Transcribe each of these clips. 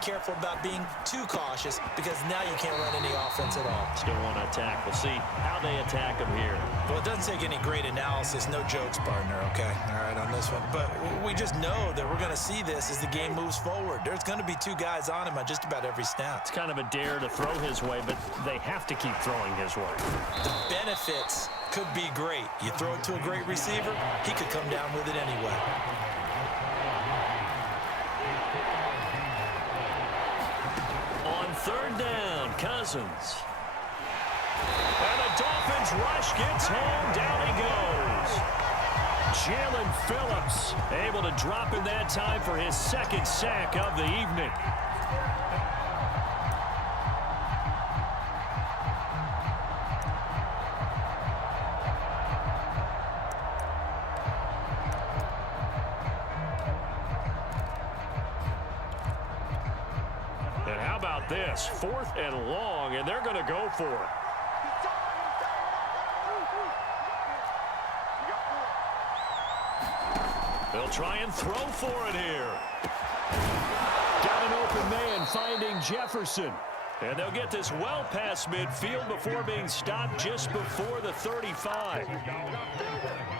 Careful about being too cautious because now you can't run any offense at all. Still want to attack. We'll see how they attack him here. Well, it doesn't take any great analysis. No jokes, partner, okay? All right, on this one. But we just know that we're going to see this as the game moves forward. There's going to be two guys on him on just about every snap. It's kind of a dare to throw his way, but they have to keep throwing his way. The benefits could be great. You throw it to a great receiver, he could come down with it anyway. On third down, Cousins. And the Dolphins rush gets home. Down he goes. Jalen Phillips able to drop in that time for his second sack of the evening. And how about this? 4th and long, and they're going to go for it. They'll try and throw for it here. Got an open man finding Jefferson. And they'll get this well past midfield before being stopped just before the 35.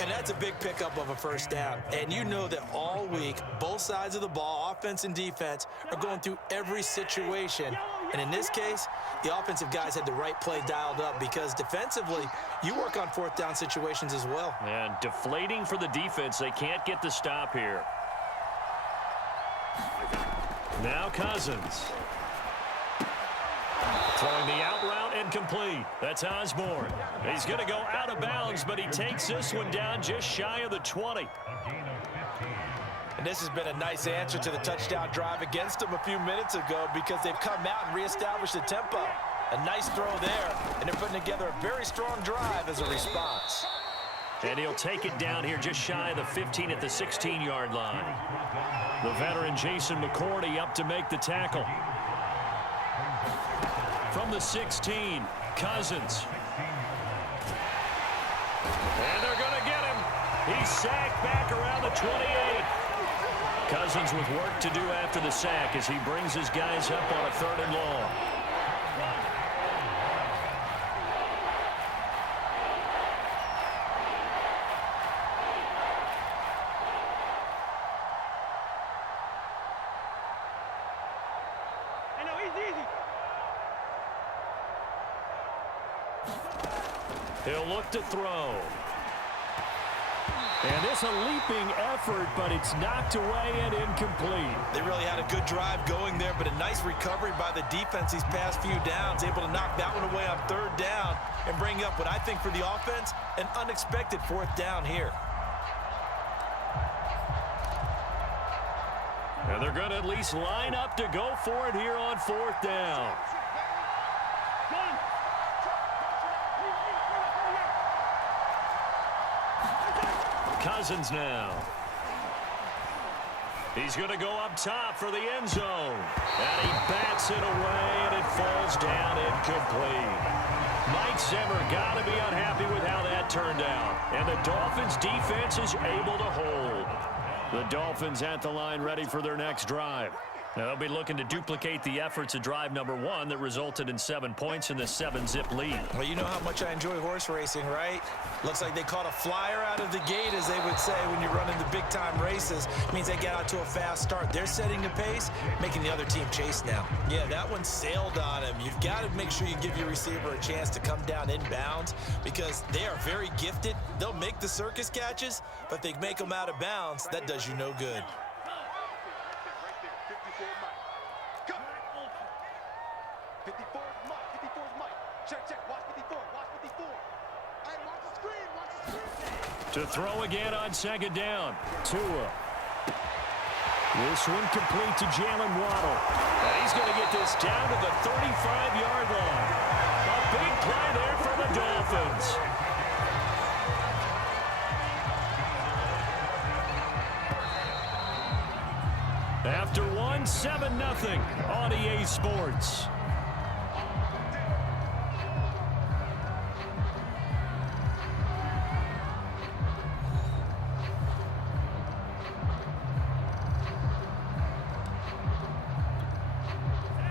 And that's a big pickup of a first down. And you know that all week, both sides of the ball, offense and defense, are going through every situation. And in this case, the offensive guys had the right play dialed up because defensively, you work on 4th down situations as well. And deflating for the defense. They can't get the stop here. Now Cousins. Throwing the out route incomplete. That's Osborne. He's going to go out of bounds, but he takes this one down just shy of the 20. And this has been a nice answer to the touchdown drive against them a few minutes ago because they've come out and reestablished the tempo. A nice throw there, and they're putting together a very strong drive as a response. And he'll take it down here just shy of the 15 at the 16-yard line. The veteran Jason McCourty up to make the tackle. From the 16, Cousins. And they're going to get him. He's sacked back around the 28. Cousins with work to do after the sack as he brings his guys up on a 3rd and long. He'll look to throw. And it's a leaping effort, but it's knocked away and incomplete. They really had a good drive going there, but a nice recovery by the defense these past few downs, able to knock that one away on 3rd down and bring up what I think for the offense, an unexpected 4th down here. And they're going to at least line up to go for it here on 4th down. Cousins now. He's going to go up top for the end zone. And he bats it away, and it falls down incomplete. Mike Zimmer got to be unhappy with how that turned out. And the Dolphins defense is able to hold. The Dolphins at the line ready for their next drive. Now they'll be looking to duplicate the efforts of drive number 1 that resulted in 7 points in the 7-zip lead. Well, you know how much I enjoy horse racing, right? Looks like they caught a flyer out of the gate, as they would say when you're running the big-time races. It means they get out to a fast start. They're setting the pace, making the other team chase now. Yeah, that one sailed on him. You've got to make sure you give your receiver a chance to come down inbounds because they are very gifted. They'll make the circus catches, but if they make them out of bounds, that does you no good. To throw again on 2nd down. Tua. This one complete to Jalen Waddle. And he's going to get this down to the 35-yard line. A big play there for the Dolphins. After one, 7-0 on EA Sports.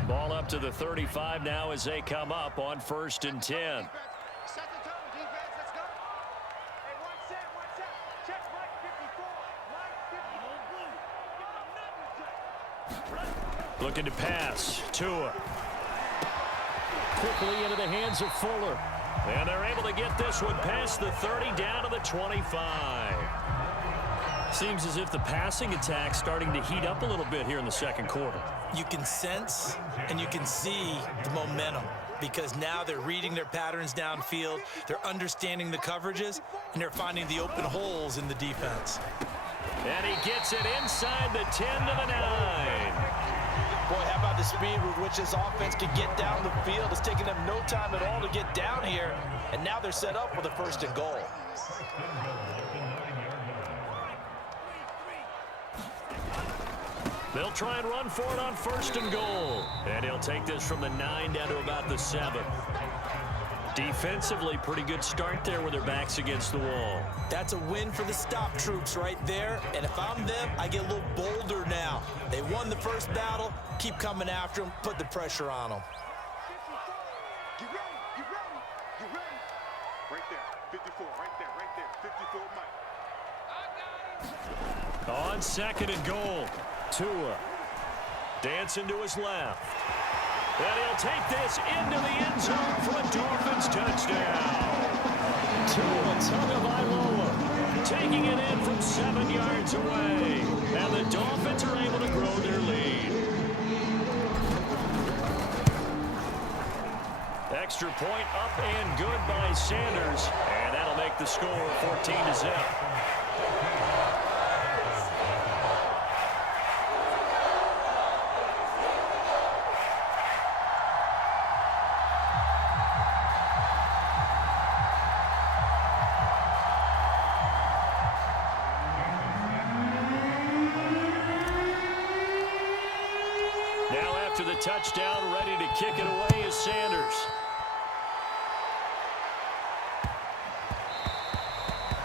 Ball up to the 35 now as they come up on 1st and 10. Looking to pass. Tua. Quickly into the hands of Fuller. And they're able to get this one past the 30 down to the 25. Seems as if the passing attack's starting to heat up a little bit here in the second quarter. You can sense and you can see the momentum because now they're reading their patterns downfield, they're understanding the coverages, and they're finding the open holes in the defense. And he gets it inside the 10 to the 9. Boy, how about the speed with which this offense can get down the field? It's taking them no time at all to get down here, and now they're set up for the 1st and goal. They'll try and run for it on 1st and goal. And he'll take this from the 9 down to about the 7. Defensively, pretty good start there with their backs against the wall. That's a win for the stop troops right there. And if I'm them, I get a little bolder now. They won the first battle. Keep coming after them. Put the pressure on them. Get ready. Right there. 54, right there. 54, Mike. On 2nd and goal. Tua dancing to his left. And he'll take this into the end zone for a Dolphins touchdown. Tua Tagovailoa taking it in from 7 yards away. And the Dolphins are able to grow their lead. Extra point up and good by Sanders. And that'll make the score 14-0. The touchdown, ready to kick it away is Sanders.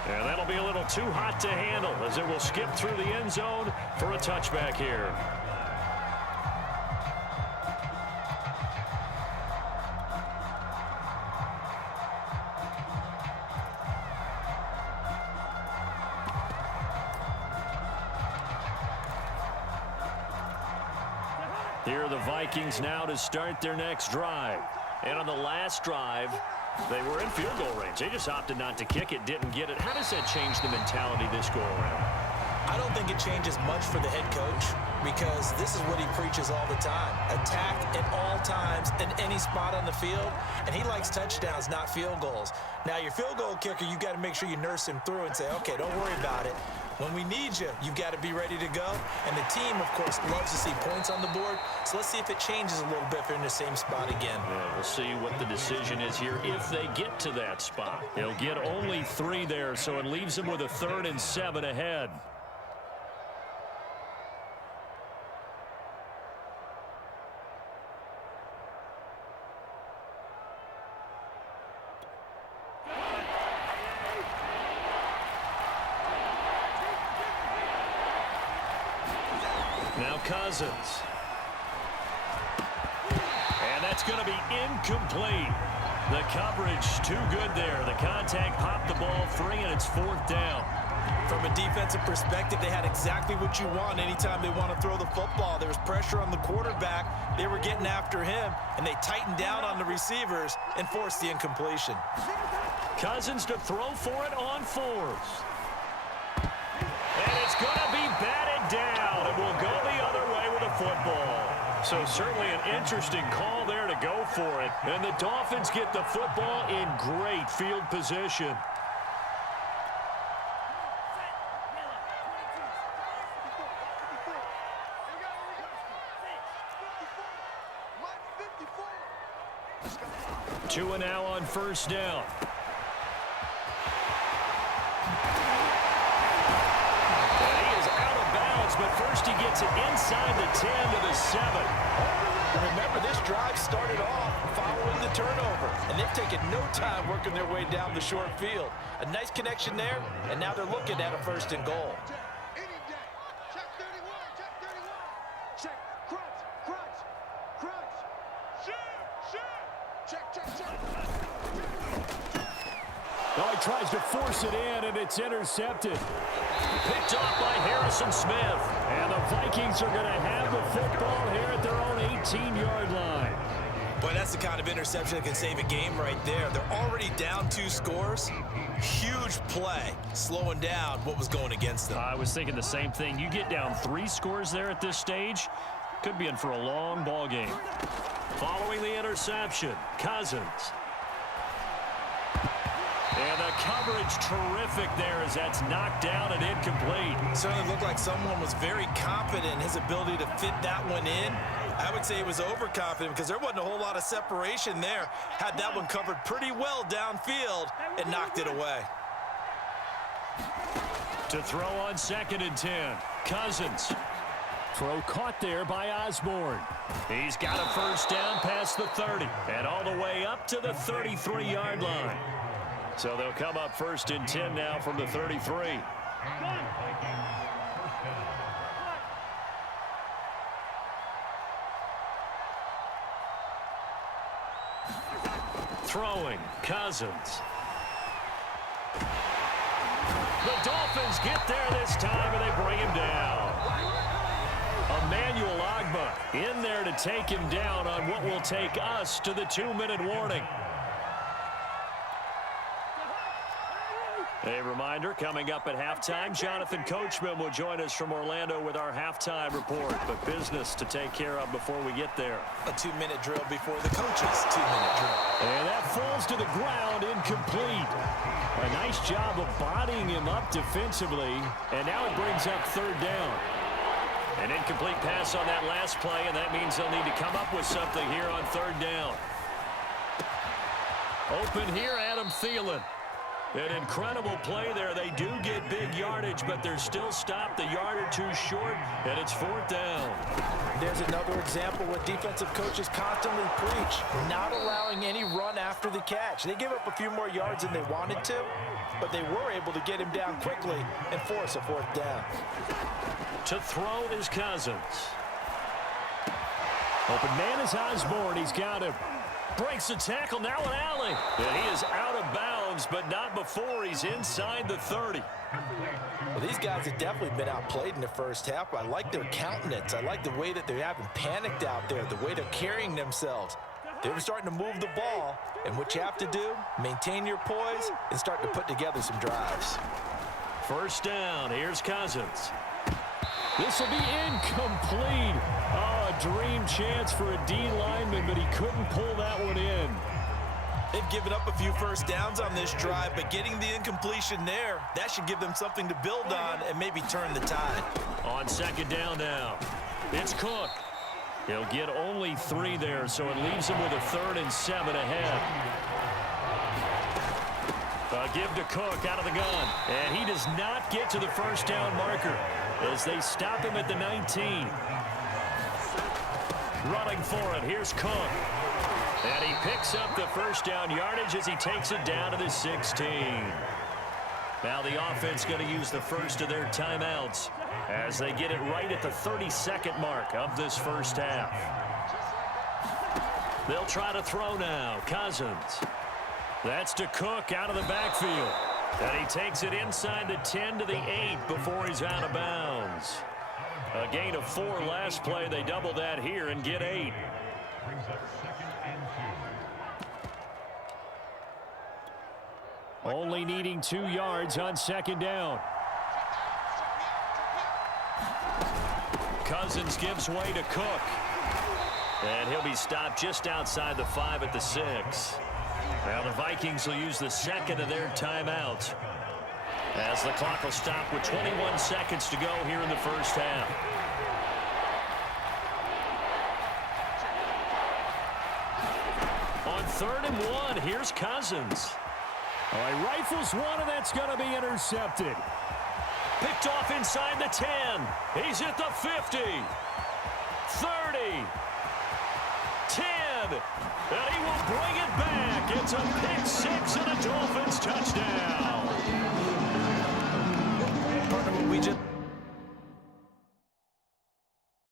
And that'll be a little too hot to handle as it will skip through the end zone for a touchback here. Here are the Vikings now to start their next drive. And on the last drive, they were in field goal range. They just opted not to kick it, didn't get it. How does that change the mentality this go around? I don't think it changes much for the head coach because this is what he preaches all the time. Attack at all times in any spot on the field, and he likes touchdowns, not field goals. Now, your field goal kicker, you got to make sure you nurse him through and say, okay, don't worry about it. When we need you, you've got to be ready to go. And the team, of course, loves to see points on the board. So let's see if it changes a little bit if they're in the same spot again. Yeah, we'll see what the decision is here if they get to that spot. They'll get only 3 there, so it leaves them with a 3rd and 7 ahead. Now Cousins. And that's going to be incomplete. The coverage too good there. The contact popped the ball free, and it's 4th down. From a defensive perspective, they had exactly what you want anytime they want to throw the football. There was pressure on the quarterback. They were getting after him, and they tightened down on the receivers and forced the incompletion. Cousins to throw for it on 4th. And it's going to be batted down, and will go the other way with the football. So certainly an interesting call there to go for it. And the Dolphins get the football in great field position. Tua now on 1st down. But first he gets it inside the 10 to the 7. Remember, this drive started off following the turnover, and they've taken no time working their way down the short field. A nice connection there, and now they're looking at a 1st and goal. Check 31, check 31. Check, crunch. Oh, he tries to force it in, and it's intercepted. Picked off by Harrison Smith. And the Vikings are going to have the football here at their own 18-yard line. Boy, that's the kind of interception that can save a game right there. They're already down 2 scores. Huge play, slowing down what was going against them. I was thinking the same thing. You get down 3 scores there at this stage, could be in for a long ball game. Following the interception, Cousins. And the coverage terrific there as that's knocked down and incomplete. Certainly looked like someone was very confident in his ability to fit that one in. I would say he was overconfident because there wasn't a whole lot of separation there. Had that one covered pretty well downfield and knocked it away. To throw on 2nd and 10, Cousins. Throw caught there by Osborne. He's got a first down past the 30 and all the way up to the 33-yard line. So they'll come up 1st and 10 now from the 33. Throwing, Cousins. The Dolphins get there this time, and they bring him down. Emmanuel Ogbah in there to take him down on what will take us to the 2-minute warning. A reminder, coming up at halftime, Jonathan Coachman will join us from Orlando with our halftime report. But business to take care of before we get there. A 2-minute drill before the coach's 2-minute drill. And that falls to the ground, incomplete. A nice job of bodying him up defensively. And now it brings up 3rd down. An incomplete pass on that last play, and that means they'll need to come up with something here on 3rd down. Open here, Adam Thielen. An incredible play there. They do get big yardage, but they're still stopped a yard or 2 short, and it's 4th down. There's another example what defensive coaches constantly preach, not allowing any run after the catch. They give up a few more yards than they wanted to, but they were able to get him down quickly and force a 4th down. To throw is Cousins. Open man is Osborne. He's got him. Breaks the tackle, now an alley. And he is out of bounds, but not before he's inside the 30. Well, these guys have definitely been outplayed in the first half. I like their countenance. I like the way that they haven't panicked out there, the way they're carrying themselves. They're starting to move the ball, and what you have to do, maintain your poise and start to put together some drives. 1st down, here's Cousins. This will be incomplete. Oh, a dream chance for a D lineman, but he couldn't pull that one in. They've given up a few first downs on this drive, but getting the incompletion there, that should give them something to build on and maybe turn the tide. On 2nd down now, it's Cook. He'll get only 3 there, so it leaves him with a 3rd and 7 ahead. Give to Cook out of the gun, and he does not get to the first down marker as they stop him at the 19. Running for it, here's Cook. And he picks up the first down yardage as he takes it down to the 16. Now the offense going to use the first of their timeouts as they get it right at the 32nd mark of this first half. They'll try to throw now. Cousins. That's to Cook out of the backfield. And he takes it inside the 10 to the 8 before he's out of bounds. A gain of 4 last play. They double that here and get 8. Only needing 2 yards on 2nd down. Cousins gives way to Cook. And he'll be stopped just outside the 5 at the 6. Now the Vikings will use the 2nd of their timeouts as the clock will stop with 21 seconds to go here in the first half. On 3rd and 1, here's Cousins. All right, rifles one, and that's going to be intercepted. Picked off inside the 10. He's at the 50. 30. 10. And he will bring it back. It's a pick 6 and a Dolphins touchdown. Partner, we just